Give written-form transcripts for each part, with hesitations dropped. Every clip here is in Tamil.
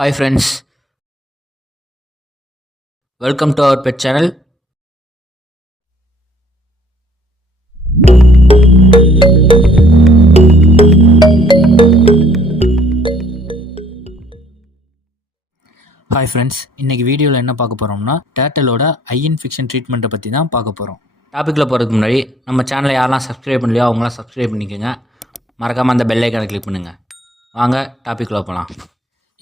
Hi friends, welcome to our pet channel. Hi friends, இன்றைக்கி வீடியோவில் என்ன பார்க்க போகிறோம்னா டேர்ட்டலோட ஐ இன்ஃபெக்ஷன் ட்ரீட்மெண்ட்டை பற்றி தான் பார்க்க போகிறோம். டாப்பிக்கில் போகிறதுக்கு முன்னாடி நம்ம சேனலை யாரெல்லாம் சப்ஸ்கிரைப் பண்ணலையோ அவங்களாம் சப்ஸ்கிரைப் பண்ணிக்கோங்க. மறக்காமல் அந்த பெல் ஐக்கானை கிளிக் பண்ணுங்கள். வாங்க டாப்பிக்கில் போகலாம்.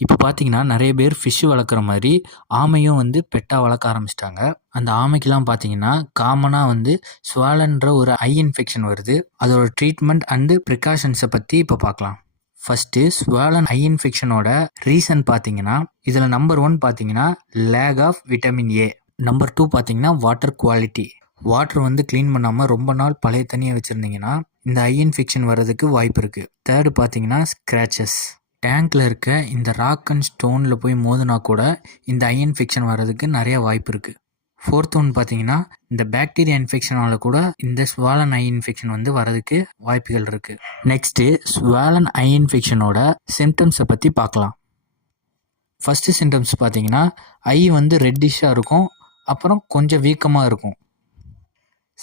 இப்போ பார்த்தீங்கன்னா நிறைய பேர் ஃபிஷ்ஷு வளர்க்குற மாதிரி ஆமையும் பெட்டாக வளர்க்க ஆரம்பிச்சிட்டாங்க. அந்த ஆமைக்கெலாம் பார்த்தீங்கன்னா காமனாக ஸ்வாலன்ற ஒரு ஐ இன்ஃபெக்ஷன் வருது. அதோட ட்ரீட்மெண்ட் அண்டு ப்ரிகாஷன்ஸை பற்றி இப்போ பார்க்கலாம். ஃபஸ்ட்டு ஸ்வாலன் ஐ இன்ஃபெக்ஷனோட ரீசன் பார்த்தீங்கன்னா இதில் நம்பர் 1 பார்த்தீங்கன்னா lack of vitamin A. Number 2 பார்த்தீங்கன்னா வாட்டர் குவாலிட்டி. வாட்டர் க்ளீன் பண்ணாமல் ரொம்ப நாள் பழைய தண்ணியை வச்சுருந்தீங்கன்னா இந்த ஐ இன்ஃபெக்ஷன் வர்றதுக்கு வாய்ப்பு இருக்குது. தேர்டு பார்த்தீங்கன்னா ஸ்க்ராச்சஸ். டேங்க்கில் இருக்க இந்த ராக் அண்ட் ஸ்டோனில் போய் மோதினா கூட இந்த ஐ இன்ஃபெக்ஷன் வர்றதுக்கு நிறைய வாய்ப்பு இருக்குது. ஃபோர்த் ஒன் பார்த்தீங்கன்னா இந்த பாக்டீரியா இன்ஃபெக்ஷனால் கூட இந்த ஸ்வாலன் ஐ இன்ஃபெக்ஷன் வரதுக்கு வாய்ப்புகள் இருக்குது. நெக்ஸ்ட்டு ஸ்வாலன் ஐ இன்ஃபெக்ஷனோட சிம்டம்ஸை பற்றி பார்க்கலாம். ஃபஸ்ட்டு சிம்டம்ஸ் பார்த்தீங்கன்னா ஐ ரெட்டிஷாக இருக்கும், அப்புறம் கொஞ்சம் வீக்கமாக இருக்கும்.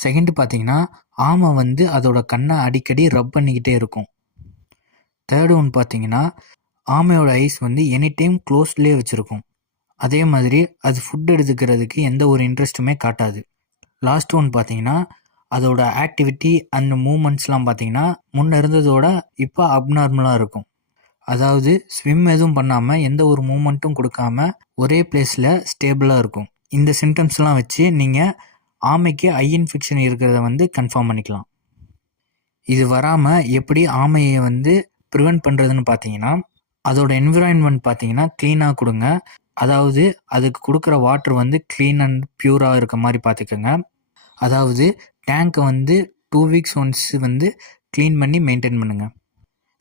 செகண்டு பார்த்தீங்கன்னா ஆமை அதோட கண்ணை அடிக்கடி ரப் பண்ணிக்கிட்டே இருக்கும். தேர்டு ஒன் பார்த்தீங்கன்னா ஆமையோட ஐஸ் எனி டைம் க்ளோஸ்லேயே வச்சுருக்கும். அதே மாதிரி அது ஃபுட் எடுத்துக்கிறதுக்கு எந்த ஒரு இன்ட்ரெஸ்ட்டுமே காட்டாது. லாஸ்ட் ஒன் பார்த்தீங்கன்னா அதோட ஆக்டிவிட்டி அண்ட் மூமெண்ட்ஸ்லாம் பார்த்தீங்கன்னா முன்ன இருந்ததோட இப்போ அப்நார்மலாக இருக்கும். அதாவது ஸ்விம் எதுவும் பண்ணாமல் எந்த ஒரு மூமெண்ட்டும் கொடுக்காம ஒரே பிளேஸில் ஸ்டேபிளாக இருக்கும். இந்த சிம்டம்ஸ்லாம் வச்சு நீங்கள் ஆமைக்கு ஐ இன்ஃபெக்ஷன் இருக்கிறத கன்ஃபார்ம் பண்ணிக்கலாம். இது வராமல் எப்படி ஆமையை ப்ரிவெண்ட் பண்ணுறதுன்னு பார்த்தீங்கன்னா அதோட என்விரான்மெண்ட் பார்த்தீங்கன்னா க்ளீனாக கொடுங்க. அதாவது அதுக்கு கொடுக்குற வாட்டர் க்ளீன் அண்ட் பியூராக இருக்க மாதிரி பார்த்துக்கோங்க. அதாவது டேங்க்கை 2 வீக்ஸ் ஒன்ஸ் க்ளீன் பண்ணி மெயின்டைன் பண்ணுங்கள்.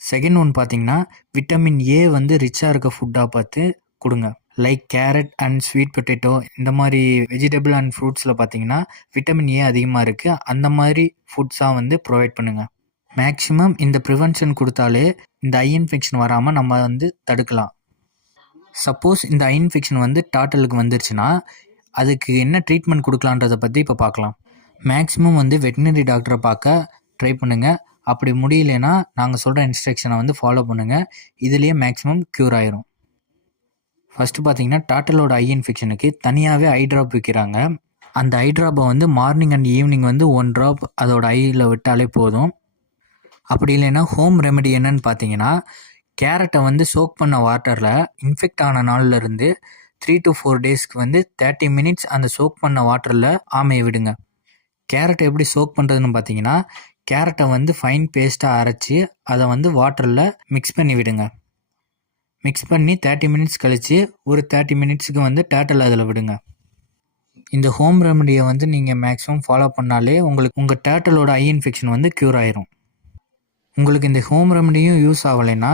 செகண்ட் ஒன் பார்த்தீங்கன்னா விட்டமின் ஏ ரிச்சாக இருக்க ஃபுட்டாக பார்த்து கொடுங்க. Like carat and sweet potato இந்த மாதிரி வெஜிடபிள் அண்ட் ஃப்ரூட்ஸில் பார்த்தீங்கன்னா விட்டமின் ஏ அதிகமாக இருக்குது. அந்த மாதிரி ஃபுட்ஸாக ப்ரொவைட் பண்ணுங்கள். மேக்ஸிமம் இந்த ப்ரிவென்ஷன் கொடுத்தாலே இந்த ஐ இன்ஃபெக்ஷன் வராமல் நம்ம தடுக்கலாம். சப்போஸ் இந்த ஐ இன்ஃபெக்ஷன் டார்ட்டலுக்கு வந்துருச்சுன்னா அதுக்கு என்ன ட்ரீட்மெண்ட் கொடுக்கலான்றதை பற்றி இப்போ பார்க்கலாம். மேக்ஸிமம் வெட்டினரி டாக்டரை பார்க்க ட்ரை பண்ணுங்கள். அப்படி முடியலன்னா நாங்கள் சொல்கிற இன்ஸ்ட்ரக்ஷனை ஃபாலோ பண்ணுங்கள். இதுலேயே மேக்ஸிமம் க்யூர் ஆயிரும். ஃபஸ்ட்டு பார்த்தீங்கன்னா டார்ட்டலோட ஐ இன்ஃபெக்ஷனுக்கு தனியாகவே ஐ ட்ராப் விற்கிறாங்க. அந்த ஐ ட்ராப்பை மார்னிங் அண்ட் ஈவினிங் 1 ட்ராப் அதோட ஐயில் விட்டாலே போதும். அப்படி இல்லைன்னா ஹோம் ரெமெடி என்னன்னு பார்த்தீங்கன்னா கேரட்டை சோக் பண்ண வாட்டரில் இன்ஃபெக்ட் ஆன நாள்லேருந்து 3 to 4 டேஸ்க்கு 30 மினிட்ஸ் அந்த சோக் பண்ண வாட்டரில் ஆமையை விடுங்க. கேரட்டை எப்படி சோக் பண்ணுறதுன்னு பார்த்தீங்கன்னா கேரட்டை ஃபைன் பேஸ்ட்டாக அரைச்சி அதை வாட்டரில் மிக்ஸ் பண்ணி விடுங்க. மிக்ஸ் பண்ணி 30 மினிட்ஸ் கழித்து ஒரு 30 மினிட்ஸுக்கு டேர்ட்டல் அதில் விடுங்க. இந்த ஹோம் ரெமெடியை நீங்கள் மேக்ஸிமம் ஃபாலோ பண்ணாலே உங்கள் டேர்ட்டலோட ஐ இன்ஃபெக்ஷன் க்யூர் ஆயிரும். உங்களுக்கு இந்த ஹோம் ரெமடியும் யூஸ் ஆகலைன்னா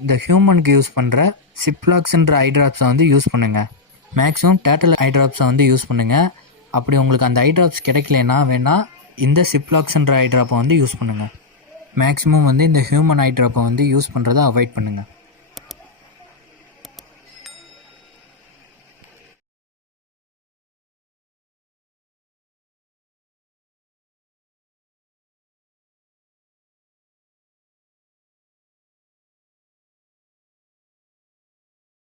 இந்த ஹியூமனுக்கு யூஸ் பண்ணுற சிப்லாக்ஸ்ன்ற ஐ ட்ராப்ஸை யூஸ் பண்ணுங்கள். மேக்ஸிமம் டேர்ட்டல் ஐ ட்ராப்ஸை யூஸ் பண்ணுங்கள். அப்படி உங்களுக்கு அந்த ஐ ட்ராப்ஸ் கிடைக்கலன்னா வேணால் இந்த சிப்லாக்ஸ்ன்ற ஐ ட்ராப்பை யூஸ் பண்ணுங்கள். மேக்ஸிமம் இந்த ஹியூமன் ஐ ட்ராப்பை யூஸ் பண்ணுறதை அவாய்ட் பண்ணுங்கள்.